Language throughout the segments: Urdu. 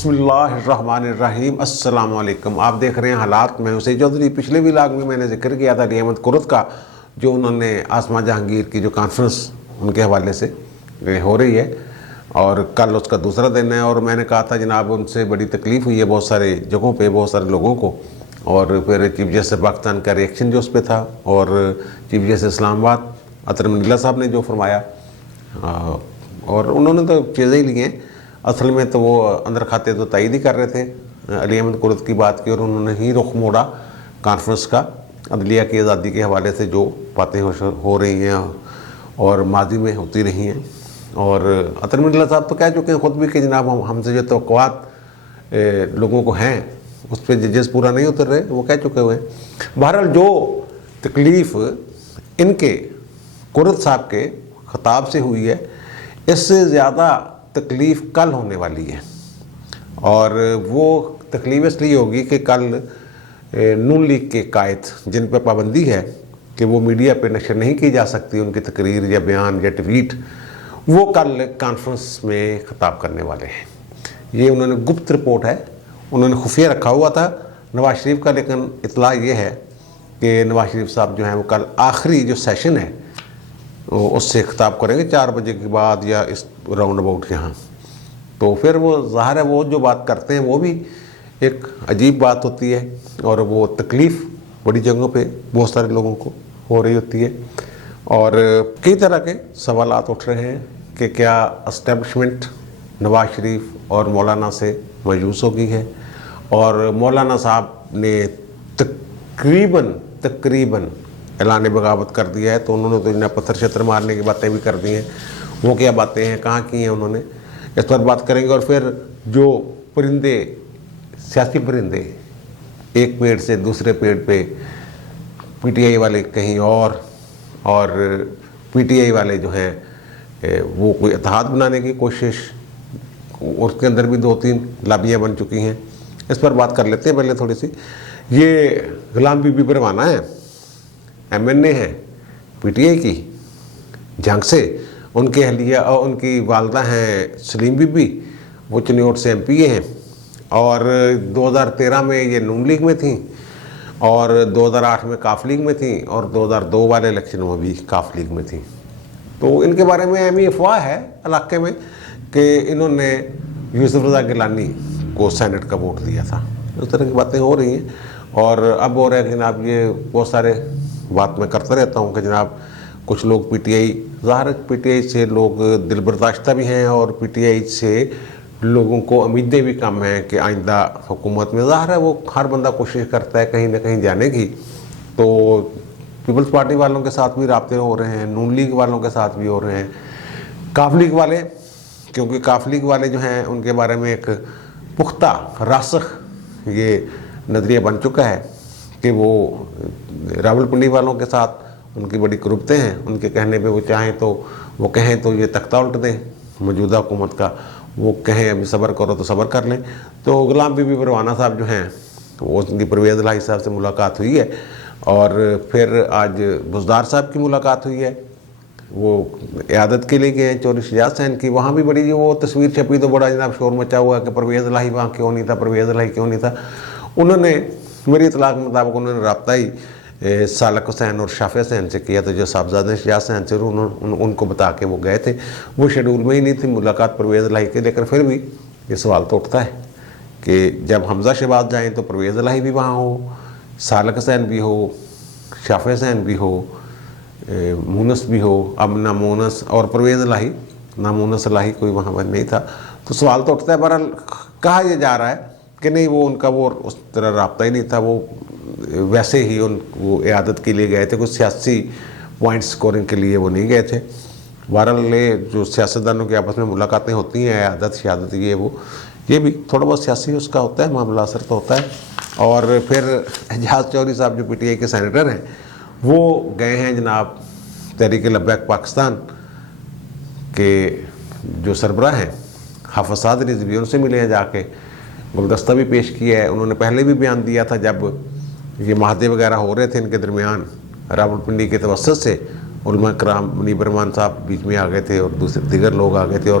بسم اللہ الرحمن الرحیم۔ السلام علیکم۔ آپ دیکھ رہے ہیں حالات میں حسین چودھری۔ پچھلے ولاگ میں نے ذکر کیا تھا علی احمد قرۃ کا، جو انہوں نے آسما جہانگیر کی جو کانفرنس ان کے حوالے سے ہو رہی ہے، اور کل اس کا دوسرا دن ہے، اور میں نے کہا تھا جناب ان سے بڑی تکلیف ہوئی ہے بہت سارے جگہوں پہ، بہت سارے لوگوں کو، اور پھر چیف جسٹس پاکستان کا ریئیکشن جو اس پہ تھا، اور چیف جسٹس اسلام آباد اطہر منیلہ صاحب نے جو فرمایا، اور انہوں نے تو چیزیں ہی لی ہیں، اصل میں تو وہ اندر کھاتے تو تائید ہی کر رہے تھے علی احمد قرۃ کی بات کی، اور انہوں نے ہی رخ موڑا کانفرنس کا، عدلیہ کی آزادی کے حوالے سے جو باتیں ہو رہی ہیں اور ماضی میں ہوتی رہی ہیں، اور اطہر منیلہ صاحب تو کہہ چکے ہیں خود بھی کہ جناب ہم سے جو توقعات لوگوں کو ہیں اس پہ ججز پورا نہیں اتر رہے، وہ کہہ چکے ہوئے ہیں۔ بہرحال جو تکلیف ان کے قرۃ صاحب کے خطاب سے ہوئی ہے، اس سے زیادہ تکلیف کل ہونے والی ہے، اور وہ تکلیف اس لیے ہوگی کہ کل نون لیگ کے قائد جن پہ پابندی ہے کہ وہ میڈیا پہ نشر نہیں کی جا سکتی ان کی تقریر یا بیان یا ٹویٹ، وہ کل کانفرنس میں خطاب کرنے والے ہیں۔ یہ انہوں نے گپت رپورٹ ہے، انہوں نے خفیہ رکھا ہوا تھا نواز شریف کا، لیکن اطلاع یہ ہے کہ نواز شریف صاحب جو ہیں وہ کل آخری جو سیشن ہے اس سے خطاب کریں گے 4 بجے کے بعد یا اس راؤنڈ اباؤٹ یہاں، تو پھر وہ ظاہر ہے وہ جو بات کرتے ہیں وہ بھی ایک عجیب بات ہوتی ہے، اور وہ تکلیف بڑی جگہوں پہ بہت سارے لوگوں کو ہو رہی ہوتی ہے، اور کئی طرح کے سوالات اٹھ رہے ہیں کہ کیا اسٹیبلشمنٹ نواز شریف اور مولانا سے مایوس ہو گئی ہے، اور مولانا صاحب نے تقریباً اعلان بغاوت کر دیا ہے، تو انہوں نے تو انہیں پتھر شتر مارنے کی باتیں بھی کر دی ہیں، وہ کیا باتیں ہیں، کہاں کی ہیں، انہوں نے اس پر بات کریں گے۔ اور پھر جو پرندے، سیاسی پرندے ایک پیڑ سے دوسرے پیڑ پہ، پی ٹی آئی والے کہیں اور پی ٹی آئی والے جو ہیں وہ کوئی اتحاد بنانے کی کوشش، اس کے اندر بھی 2-3 لابیاں بن چکی ہیں، اس پر بات کر لیتے ہیں پہلے تھوڑی سی۔ یہ غلام بی بی پروانہ ہیں، ایم این اے ہیں پی ٹی آئی کی جنگ سے، ان کے اہلیہ اور ان کی والدہ ہیں سلیم بی بی، وہ چنیوٹ سے ایم پی اے ہیں، اور 2013 میں یہ نون لیگ میں تھیں، اور 2008 میں کاف لیگ میں تھیں، اور 2002 والے الیکشن میں بھی کاف لیگ میں تھیں۔ تو ان کے بارے میں اہمی افواہ ہے علاقے میں کہ انہوں نے یوسف رضا گیلانی کو سینٹ کا ووٹ دیا تھا، اس طرح کی باتیں ہو رہی ہیں، اور اب ہو رہا ہے کہ جناب یہ بہت سارے بات میں کرتا رہتا ہوں کہ جناب کچھ لوگ پی ٹی آئی، ظاہر پی ٹی آئی سے لوگ دل برداشتہ بھی ہیں، اور پی ٹی آئی سے لوگوں کو امیدیں بھی کم ہیں کہ آئندہ حکومت میں، ظاہر ہے وہ ہر بندہ کوشش کرتا ہے کہیں نہ کہیں جانے کی، تو پیپلز پارٹی والوں کے ساتھ بھی رابطے ہو رہے ہیں، نون لیگ والوں کے ساتھ بھی ہو رہے ہیں، کاف لیگ والے، کیونکہ کاف لیگ والے جو ہیں ان کے بارے میں ایک پختہ راسخ یہ نظریہ بن چکا ہے کہ وہ راول پنڈی والوں کے ساتھ ان کی بڑی قربتیں ہیں، ان کے کہنے پہ وہ چاہیں تو وہ کہیں تو یہ تختہ الٹ دیں موجودہ حکومت کا، وہ کہیں ابھی صبر کرو تو صبر کر لیں۔ تو غلام بی بی پروانہ صاحب جو ہیں وہ ان کی پرویز الہی صاحب سے ملاقات ہوئی ہے، اور پھر آج بزدار صاحب کی ملاقات ہوئی ہے، وہ عیادت کے لیے گئے ہیں چوری شجاعت حسین کی، وہاں بھی بڑی وہ تصویر چھپی تو بڑا جناب شور مچا ہوا کہ پرویز الہی وہاں کیوں نہیں تھا، پرویز الہی کیوں نہیں تھا۔ انہوں نے میری اطلاع کے مطابق انہوں نے رابطہ ہی سالک حسین اور شافع حسین سے کیا، تو جو صاحبزادے شجاعت حسین سے ان کو بتا کے وہ گئے تھے، وہ شیڈول میں ہی نہیں تھی ملاقات پرویز الہی کے، لیکن پھر بھی یہ سوال تو اٹھتا ہے کہ جب حمزہ شہباز جائیں تو پرویز الہی بھی وہاں ہو، سالک حسین بھی ہو، شافع حسین بھی ہو، مونس بھی ہو، اب نہ مونس اور پرویز الہی، نہ مونس الہی کوئی وہاں پر نہیں تھا، تو سوال تو اٹھتا ہے۔ بہرحال کہا یہ جا رہا ہے کہ نہیں وہ ان کا وہ اس طرح رابطہ ہی نہیں تھا، وہ ویسے ہی وہ عیادت کے لیے گئے تھے، کچھ سیاسی پوائنٹ سکورنگ کے لیے وہ نہیں گئے تھے۔ بہرحال جو سیاستدانوں کی آپس میں ملاقاتیں ہوتی ہیں، عیادت شہادت یہ بھی تھوڑا بہت سیاسی اس کا ہوتا ہے، معاملہ اثر تو ہوتا ہے۔ اور پھر اعجاز چودھری صاحب جو پی ٹی آئی کے سینیٹر ہیں، وہ گئے ہیں جناب تحریک لبیک پاکستان کے جو سربراہ ہیں حافظ سعد رضوی، ان سے ملے ہیں جا کے، گلدستہ بھی پیش کیا ہے۔ انہوں نے پہلے بھی بیان دیا تھا جب یہ معاہدے وغیرہ ہو رہے تھے ان کے درمیان راولپنڈی کے توسط سے، علماء کرام منیب رحمان صاحب بیچ میں آ گئے تھے، اور دیگر لوگ آ گئے تھے، اور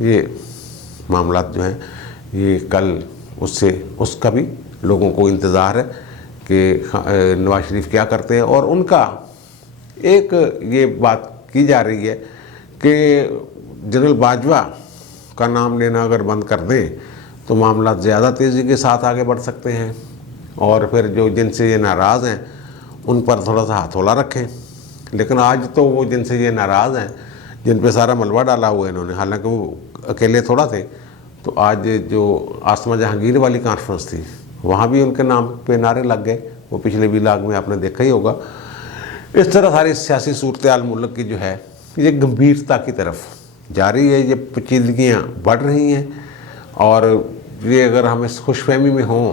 یہ معاملات جو ہیں یہ کل اس کا بھی لوگوں کو انتظار ہے کہ نواز شریف کیا کرتے ہیں. اور ان کا ایک یہ بات کی جا رہی ہے کہ جنرل باجوہ کا نام لینا اگر بند کر دیں تو معاملات زیادہ تیزی کے ساتھ آگے بڑھ سکتے ہیں، اور پھر جن سے یہ ناراض ہیں ان پر تھوڑا سا ہتھوڑا رکھیں. لیکن آج تو وہ جن سے یہ ناراض ہیں، جن پہ سارا ملبہ ڈالا ہوا ہے انہوں نے، حالانکہ وہ اکیلے تھوڑا تھے، تو آج جو عاصمہ جہانگیر والی کانفرنس تھی وہاں بھی ان کے نام پہ نعرے لگ گئے. وہ پچھلے ولاگ میں آپ نے دیکھا ہی ہوگا. اس طرح ساری سیاسی صورتحال ملک کی جو ہے یہ گمبھیرتا کی طرف جا رہی ہے. یہ پیچیدگیاں بڑھ رہی ہیں، اور یہ اگر ہم اس خوش فہمی میں ہوں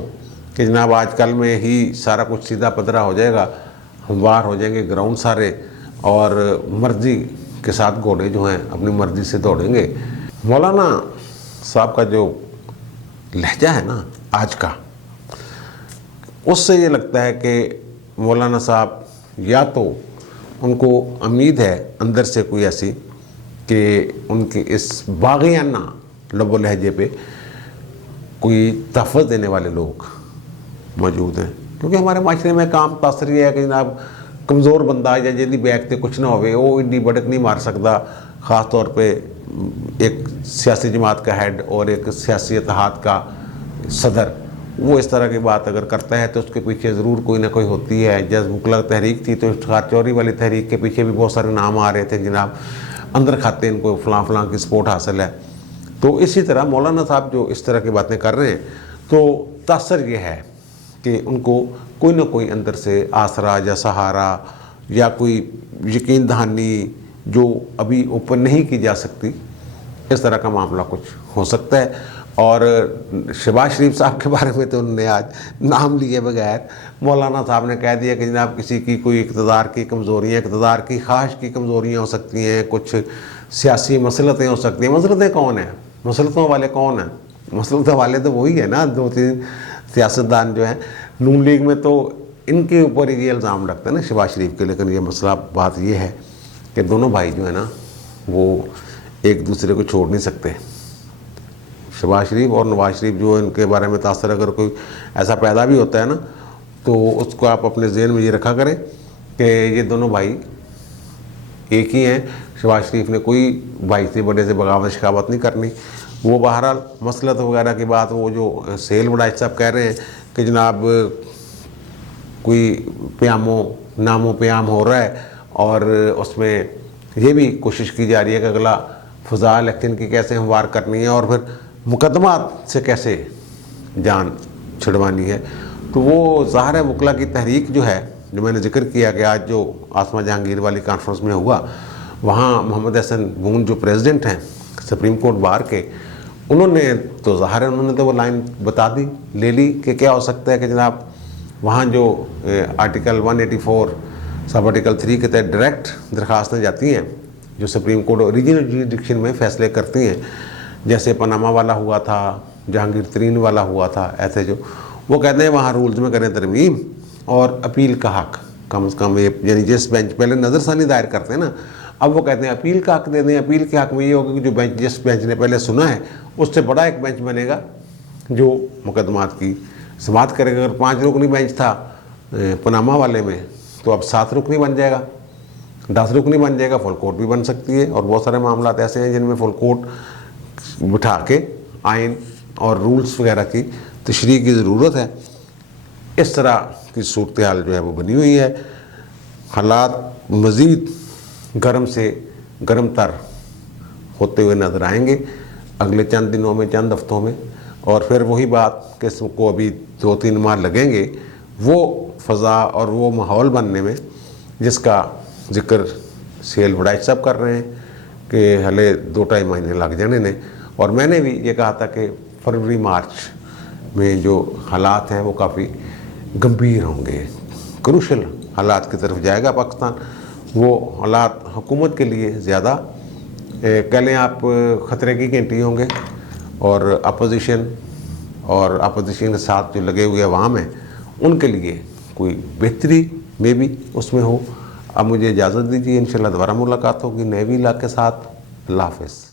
کہ جناب آج کل میں ہی سارا کچھ سیدھا پدرا ہو جائے گا، ہموار ہو جائیں گے گراؤنڈ سارے، اور مرضی کے ساتھ گھوڑے جو ہیں اپنی مرضی سے دوڑیں گے. مولانا صاحب کا جو لہجہ ہے نا آج کا، اس سے یہ لگتا ہے کہ مولانا صاحب یا تو ان کو امید ہے اندر سے کوئی ایسی کہ ان کے اس باغیانہ لب و لہجے پہ کوئی تحفظ دینے والے لوگ موجود ہیں. کیونکہ ہمارے معاشرے میں کام تاثر یہ ہے کہ جناب کمزور بندہ یا جدی بیگتے کچھ نہ ہوئے وہ انڈی بڑک نہیں مار سکتا. خاص طور پہ ایک سیاسی جماعت کا ہیڈ اور ایک سیاسی اتحاد کا صدر وہ اس طرح کی بات اگر کرتا ہے تو اس کے پیچھے ضرور کوئی نہ کوئی ہوتی ہے. جب مکلا تحریک تھی تو اشتہار چوری والی تحریک کے پیچھے بھی بہت سارے نام آ رہے تھے جناب اندر کھاتے ان کو فلاں فلاں کی سپورٹ حاصل ہے. تو اسی طرح مولانا صاحب جو اس طرح کی باتیں کر رہے ہیں تو تاثر یہ ہے کہ ان کو کوئی نہ کوئی اندر سے آسرا یا سہارا یا کوئی یقین دہانی جو ابھی اوپن نہیں کی جا سکتی، اس طرح کا معاملہ کچھ ہو سکتا ہے. اور شہباز شریف صاحب کے بارے میں تو انہوں نے آج نام لیے بغیر مولانا صاحب نے کہہ دیا کہ جناب کسی کی کوئی اقتدار کی کمزوریاں، اقتدار کی خواہش کی کمزوریاں ہو سکتی ہیں، کچھ سیاسی مسلطیں ہو سکتی ہیں. مسلطیں کون ہیں؟ مسلطوں والے کون ہیں؟ مسلطوں والے تو وہی ہیں نا، 2-3 سیاستدان جو ہیں. نون لیگ میں تو ان کے اوپر یہ الزام رکھتے ہیں نا شہباز شریف کے. لیکن یہ مسئلہ بات یہ ہے کہ دونوں بھائی جو ہیں نا وہ ایک دوسرے کو چھوڑ نہیں سکتے. شہباز شریف اور نواز شریف جو ان کے بارے میں تاثر اگر کوئی ایسا پیدا بھی ہوتا ہے نا تو اس کو آپ اپنے ذہن میں یہ رکھا کریں کہ یہ دونوں بھائی ایک ہی ہیں. شہباز شریف نے کوئی بھائی سے بڑے سے بغاوت شکاوت نہیں کرنی. وہ بہرحال مسلط وغیرہ کی بات، وہ جو سیل وڈائچ صاحب کہہ رہے ہیں کہ جناب کوئی پیاموں ناموں پیام ہو رہا ہے، اور اس میں یہ بھی کوشش کی جا رہی ہے کہ اگلا فضا الیکشن کی کیسے ہموار کرنی ہے اور پھر مقدمات سے کیسے جان چھڑوانی ہے. تو وہ ظاہر ہے وکلا کی تحریک جو ہے، جو میں نے ذکر کیا کہ آج جو عاصمہ جہانگیر والی کانفرنس میں ہوا، وہاں محمد احسن بون جو پریزیڈنٹ ہیں سپریم کورٹ بار کے، انہوں نے تو ظاہر ہے انہوں نے تو وہ لائن بتا دی، لے لی کہ کیا ہو سکتا ہے کہ جناب وہاں جو آرٹیکل 184 سب آرٹیکل 3 کے تحت ڈائریکٹ درخواستیں جاتی ہیں جو سپریم کورٹ اوریجنل جوریڈکشن میں فیصلے کرتی ہیں، جیسے پاناما والا ہوا تھا، جہانگیر ترین والا ہوا تھا، ایسے جو وہ کہتے ہیں وہاں رولز میں کریں ترمیم اور اپیل کا حق کم از کم، یعنی جس بینچ پہلے نظر ثانی دائر کرتے ہیں نا، اب وہ کہتے ہیں اپیل کا حق دے دیں. اپیل کے حق میں یہ ہوگا کہ جو بینچ جس بینچ نے پہلے سنا ہے اس سے بڑا ایک بینچ بنے گا جو مقدمات کی سماعت کرے گا. اگر 5 رکنی بینچ تھا پاناما والے میں تو اب 7 رکنی بن جائے گا، 10 رکنی بن جائے گا. فل کورٹ بھی بن سکتی ہے، اور بہت سارے معاملات ایسے ہیں جن میں فل کورٹ بٹھا کے آئین اور رولز وغیرہ کی تشریح کی ضرورت ہے. اس طرح کی صورتحال جو ہے وہ بنی ہوئی ہے. حالات مزید گرم سے گرم تر ہوتے ہوئے نظر آئیں گے اگلے چند دنوں میں، چند ہفتوں میں، اور پھر وہی بات کہ اس کو ابھی 2-3 ماہ لگیں گے وہ فضا اور وہ ماحول بننے میں جس کا ذکر سیل وڈائچ صاحب کر رہے ہیں کہ ہلے 2-2.5 مہینے لگ جانے نے. اور میں نے بھی یہ کہا تھا کہ فروری مارچ میں جو حالات ہیں وہ کافی گمبھیر ہوں گے، کروشل حالات کی طرف جائے گا پاکستان. وہ حالات حکومت کے لیے زیادہ کہہ لیں آپ خطرے کی گھنٹی ہوں گے، اور اپوزیشن کے ساتھ جو لگے ہوئے عوام ہیں ان کے لیے کوئی بہتری میں بھی اس میں ہو. اب مجھے اجازت دیجیے، انشاءاللہ دوبارہ ملاقات ہوگی نئے ویلاگ کے ساتھ. اللہ حافظ.